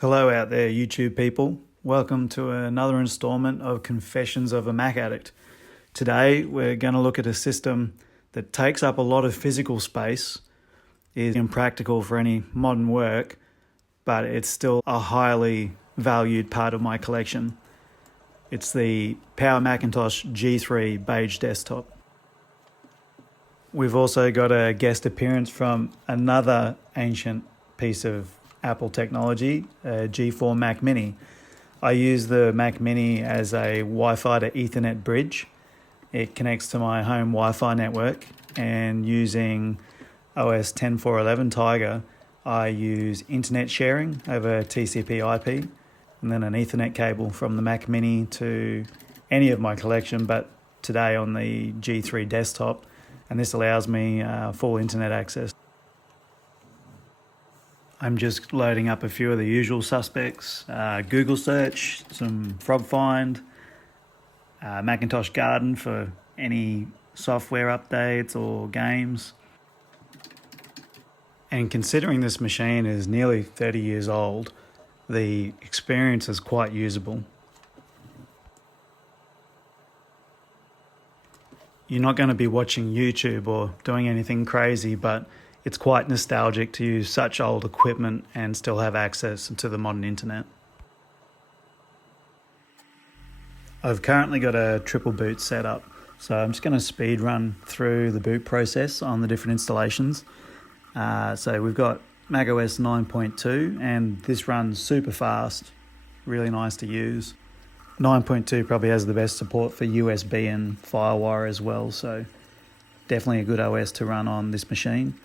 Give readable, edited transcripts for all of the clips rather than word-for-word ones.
Hello out there, YouTube people. Welcome to another installment of Confessions of a Mac Addict. Today, we're going to look at a system that takes up a lot of physical space, is impractical for any modern work, but it's still a highly valued part of my collection. It's the Power Macintosh G3 Beige desktop. We've also got a guest appearance from another ancient piece of Apple technology, a G4 Mac Mini. I use the Mac Mini as a Wi-Fi to Ethernet bridge. It connects to my home Wi-Fi network, and using OS 10.4.11 Tiger, I use internet sharing over TCP/IP, and then an Ethernet cable from the Mac Mini to any of my collection, but today on the G3 desktop, and this allows me full internet access. I'm just loading up a few of the usual suspects, Google search, some Frog Find, Macintosh Garden for any software updates or games. And considering this machine is nearly 30 years old, the experience is quite usable. You're not going to be watching YouTube or doing anything crazy, but it's quite nostalgic to use such old equipment and still have access to the modern internet. I've currently got a triple boot set up, so I'm just going to speed run through the boot process on the different installations. So we've got macOS 9.2, and this runs super fast, really nice to use. 9.2 probably has the best support for USB and FireWire as well, so definitely a good OS to run on this machine.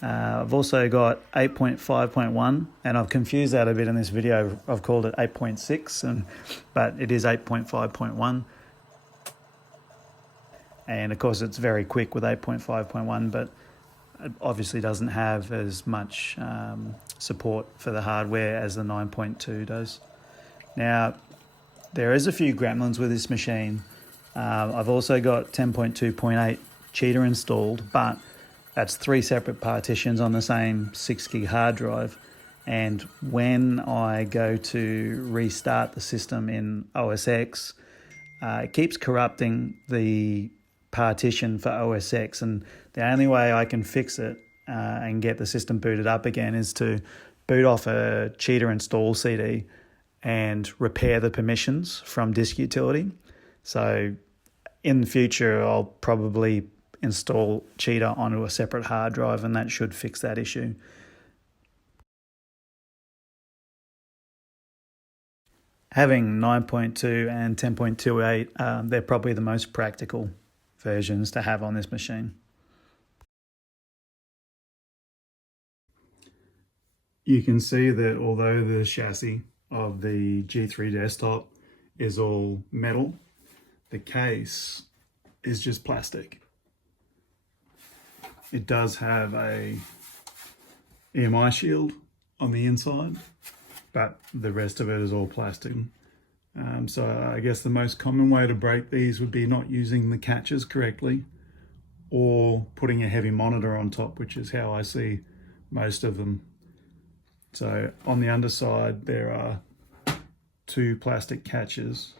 I've also got 8.5.1, and I've confused that a bit in this video. I've called it 8.6, but it is 8.5.1. And of course it's very quick with 8.5.1, but it obviously doesn't have as much support for the hardware as the 9.2 does. Now, there is a few gremlins with this machine. I've also got 10.2.8 Cheetah installed, but that's 3 separate partitions on the same 6 gig hard drive. And when I go to restart the system in OS X, it keeps corrupting the partition for OS X. And the only way I can fix it and get the system booted up again is to boot off a Cheetah install CD and repair the permissions from disk utility. So in the future, I'll probably install Cheetah onto a separate hard drive, and that should fix that issue. Having 9.2 and 10.28, they're probably the most practical versions to have on this machine. You can see that although the chassis of the G3 desktop is all metal, the case is just plastic. It does have a EMI shield on the inside, but the rest of it is all plastic. So I guess the most common way to break these would be not using the catches correctly, or putting a heavy monitor on top, which is how I see most of them. So on the underside, there are 2 plastic catches.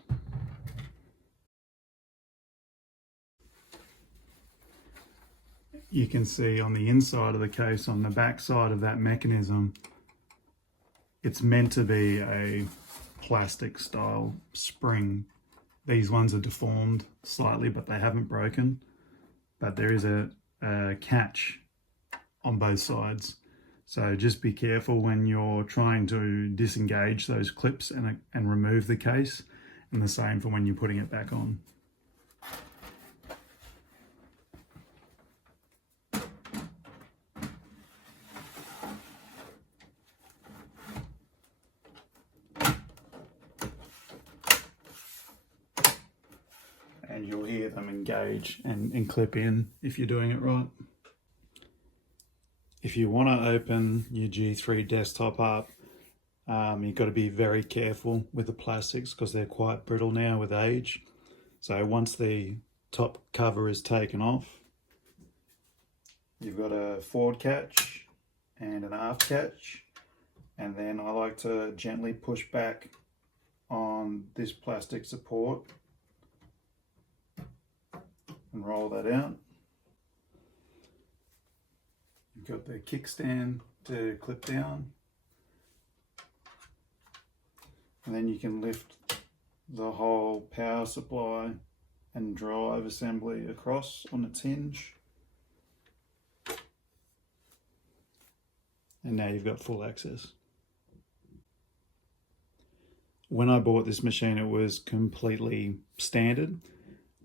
You can see on the inside of the case, on the back side of that mechanism, it's meant to be a plastic style spring. These ones are deformed slightly, but they haven't broken. But there is a catch on both sides. So just be careful when you're trying to disengage those clips and remove the case, and the same for when you're putting it back on. And you'll hear them engage and clip in if you're doing it right. If you want to open your G3 desktop up, you've got to be very careful with the plastics because they're quite brittle now with age. So once the top cover is taken off, you've got a forward catch and an aft catch, And then I like to gently push back on this plastic support and roll that out. You've got the kickstand to clip down, and then you can lift the whole power supply and drive assembly across on its hinge, and now you've got full access. When I bought this machine, it was completely standard.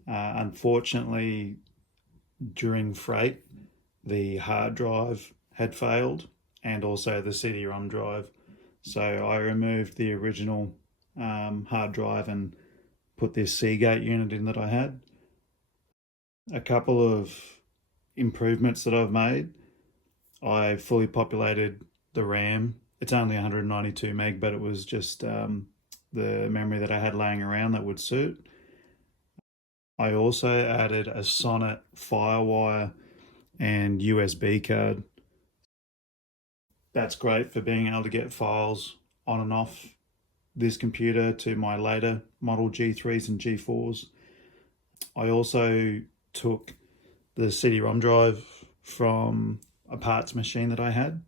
Unfortunately, during freight, the hard drive had failed and also the CD-ROM drive. So I removed the original hard drive and put this Seagate unit in that I had. A couple of improvements that I've made. I fully populated the RAM. It's only 192 meg, but it was just the memory that I had laying around that would suit. I also added a Sonnet Firewire and USB card. That's great for being able to get files on and off this computer to my later model G3s and G4s. I also took the CD-ROM drive from a parts machine that I had,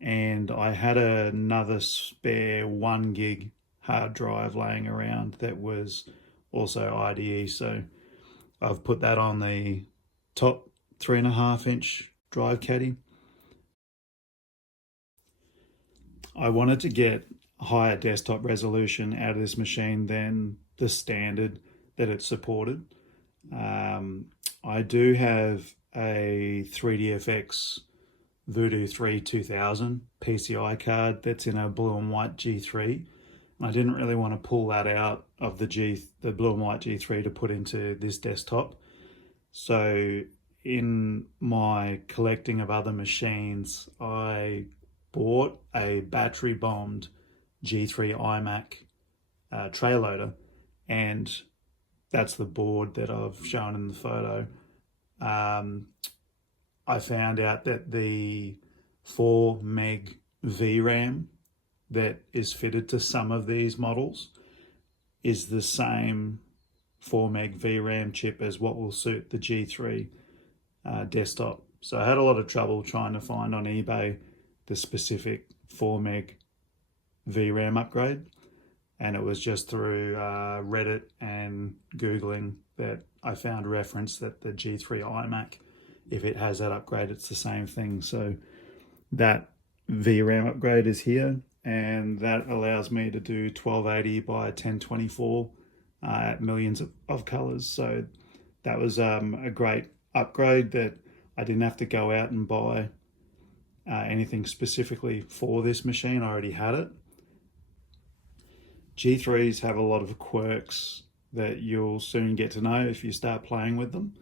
and I had another spare 1 gig hard drive laying around that was also IDE, so I've put that on the top 3.5-inch drive caddy. I wanted to get higher desktop resolution out of this machine than the standard that it supported. I do have a 3DFX Voodoo 3 2000 PCI card that's in a blue and white G3. I didn't really want to pull that out of the blue and white G3 to put into this desktop. So in my collecting of other machines, I bought a battery bombed G3 iMac tray loader, and that's the board that I've shown in the photo. I found out that the 4 meg VRAM that is fitted to some of these models is the same 4 meg VRAM chip as what will suit the G3 desktop. So I had a lot of trouble trying to find on eBay the specific 4 meg VRAM upgrade, and it was just through Reddit and Googling that I found reference that the G3 iMac, if it has that upgrade, it's the same thing. So that VRAM upgrade is here, and that allows me to do 1280 by 1024 at millions of colors. So that was a great upgrade that I didn't have to go out and buy anything specifically for this machine. I already had it. G3s have a lot of quirks that you'll soon get to know if you start playing with them.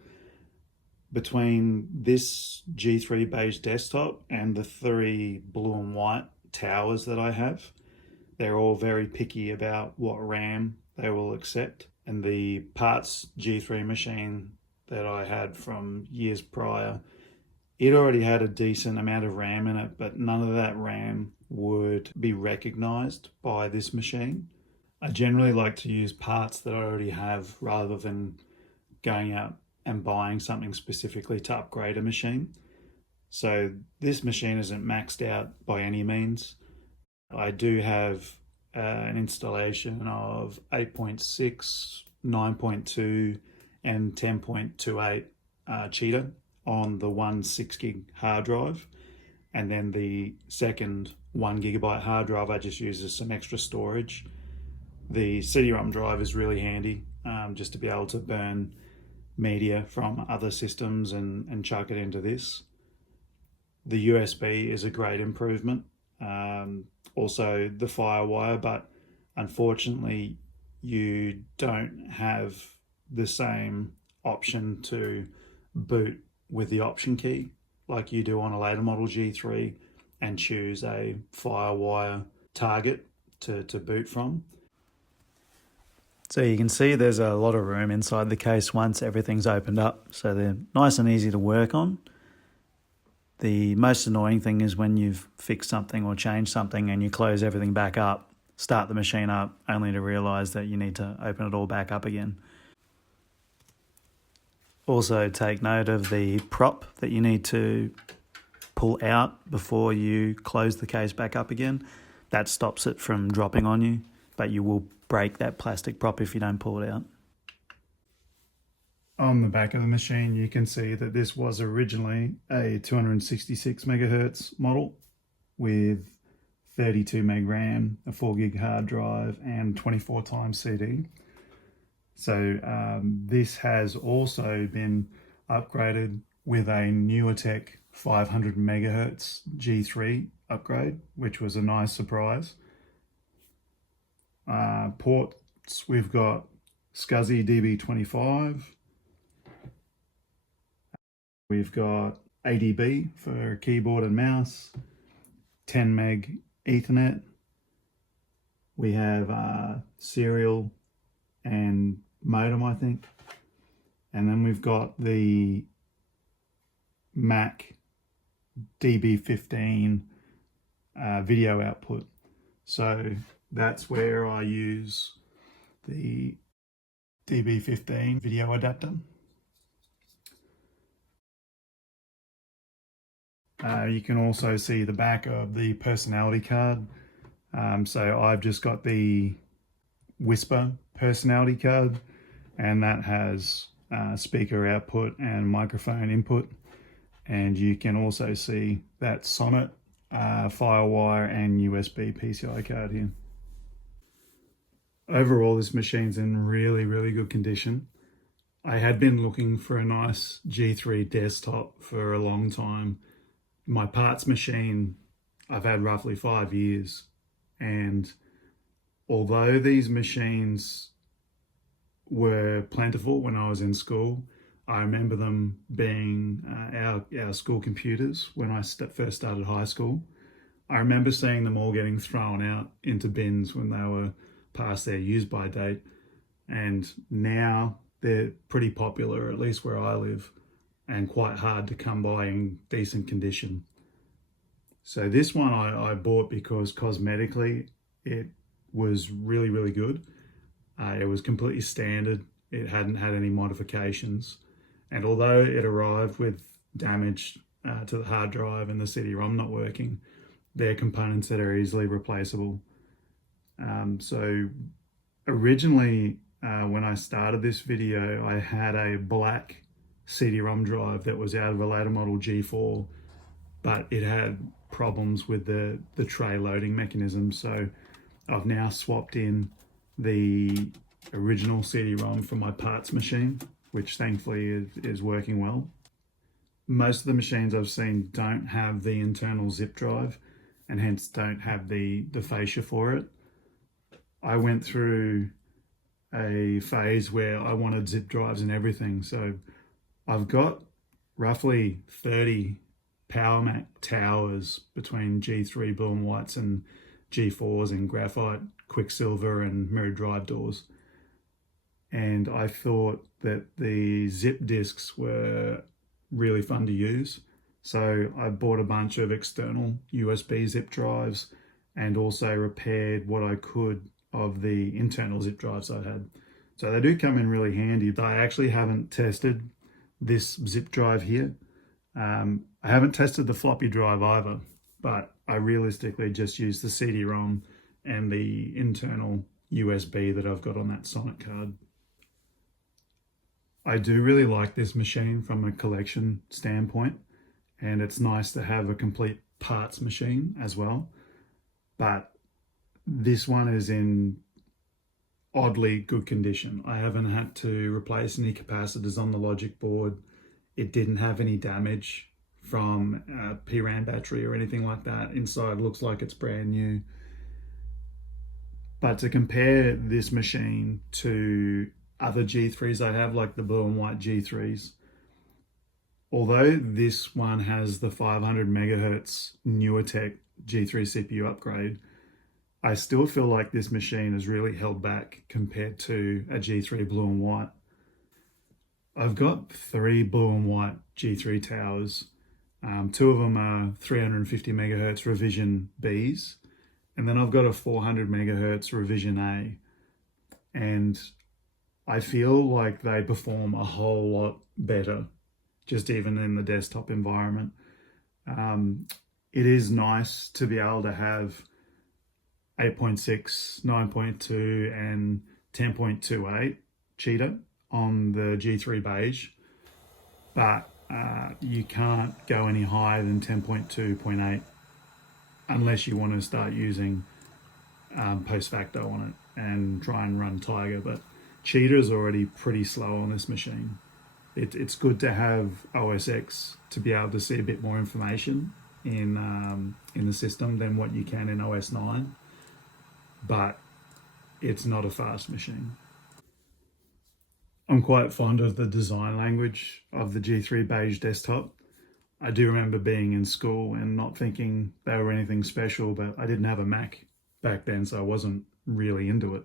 Between this G3 Beige desktop and the 3 blue and white towers that I have, they're all very picky about what RAM they will accept. And the parts G3 machine that I had from years prior, it already had a decent amount of RAM in it, but none of that RAM would be recognized by this machine. I generally like to use parts that I already have rather than going out and buying something specifically to upgrade a machine. So this machine isn't maxed out by any means. I do have an installation of 8.6, 9.2 and 10.28 cheetah on the one 6 gig hard drive, and then the second 1 gigabyte hard drive I just use as some extra storage. The CD-ROM drive is really handy, just to be able to burn media from other systems and chuck it into this. The USB is a great improvement. Also the Firewire, but unfortunately you don't have the same option to boot with the option key like you do on a later model G3 and choose a Firewire target to boot from. So you can see there's a lot of room inside the case once everything's opened up, so they're nice and easy to work on. The most annoying thing is when you've fixed something or changed something and you close everything back up, start the machine up, only to realise that you need to open it all back up again. Also take note of the prop that you need to pull out before you close the case back up again. That stops it from dropping on you, but you will break that plastic prop if you don't pull it out. On the back of the machine, you can see that this was originally a 266 megahertz model with 32 meg RAM, a 4 gig hard drive, and 24 times CD. So this has also been upgraded with a newer tech 500 megahertz G3 upgrade, which was a nice surprise. Ports, we've got SCSI DB25. We've got ADB for keyboard and mouse, 10 meg Ethernet. We have serial and modem, I think. And then we've got the Mac DB15 video output. So that's where I use the DB15 video adapter. You can also see the back of the personality card. So I've just got the Whisper personality card, and that has speaker output and microphone input. And you can also see that Sonnet, Firewire and USB PCI card here. Overall, this machine's in really, really good condition. I had been looking for a nice G3 desktop for a long time. My parts machine, I've had roughly 5 years. And although these machines were plentiful when I was in school, I remember them being our school computers when I first started high school. I remember seeing them all getting thrown out into bins when they were past their use-by date. And now they're pretty popular, at least where I live, and quite hard to come by in decent condition. So this one I bought because cosmetically it was really, really good. It was completely standard. It hadn't had any modifications. And although it arrived with damage to the hard drive and the CD-ROM not working, they're components that are easily replaceable. So originally, when I started this video, I had a black CD-ROM drive that was out of a later model G4, but it had problems with the tray loading mechanism. So I've now swapped in the original CD-ROM from my parts machine, which thankfully is working well. Most of the machines I've seen don't have the internal zip drive and hence don't have the fascia for it. I went through a phase where I wanted zip drives and everything. So I've got roughly 30 Power Mac towers between G3 blue and whites and G4s and graphite, quicksilver and mirrored drive doors. And I thought that the zip disks were really fun to use. So I bought a bunch of external USB zip drives and also repaired what I could of the internal zip drives I had. So they do come in really handy. I actually haven't tested this zip drive here. I haven't tested the floppy drive either, but I realistically just use the CD-ROM and the internal USB that I've got on that Sonnet card. I do really like this machine from a collection standpoint, and it's nice to have a complete parts machine as well. But this one is in oddly good condition. I haven't had to replace any capacitors on the logic board. It didn't have any damage from a PRAM battery or anything like that. Inside looks like it's brand new. But to compare this machine to other G3s I have, like the blue and white G3s, although this one has the 500 megahertz newer tech G3 CPU upgrade, I still feel like this machine is really held back compared to a G3 blue and white. I've got 3 blue and white G3 towers, Two of them are 350 megahertz revision Bs, and then I've got a 400 megahertz revision A. And I feel like they perform a whole lot better, just even in the desktop environment. It is nice to be able to have 8.6, 9.2, and 10.28 cheetah on the G3 Beige, but you can't go any higher than 10.2.8 unless you want to start using post facto on it and try and run Tiger. But cheetah is already pretty slow on this machine. It's good to have OS X to be able to see a bit more information in the system than what you can in OS 9, but it's not a fast machine. I'm quite fond of the design language of the G3 Beige desktop. I do remember being in school and not thinking they were anything special, but I didn't have a Mac back then, so I wasn't really into it.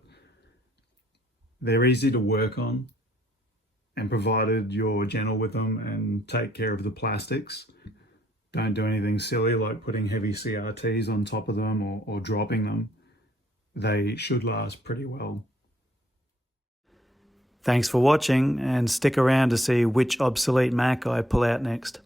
They're easy to work on, and provided you're gentle with them and take care of the plastics, don't do anything silly like putting heavy CRTs on top of them or dropping them, they should last pretty well. Thanks for watching, and stick around to see which obsolete Mac I pull out next.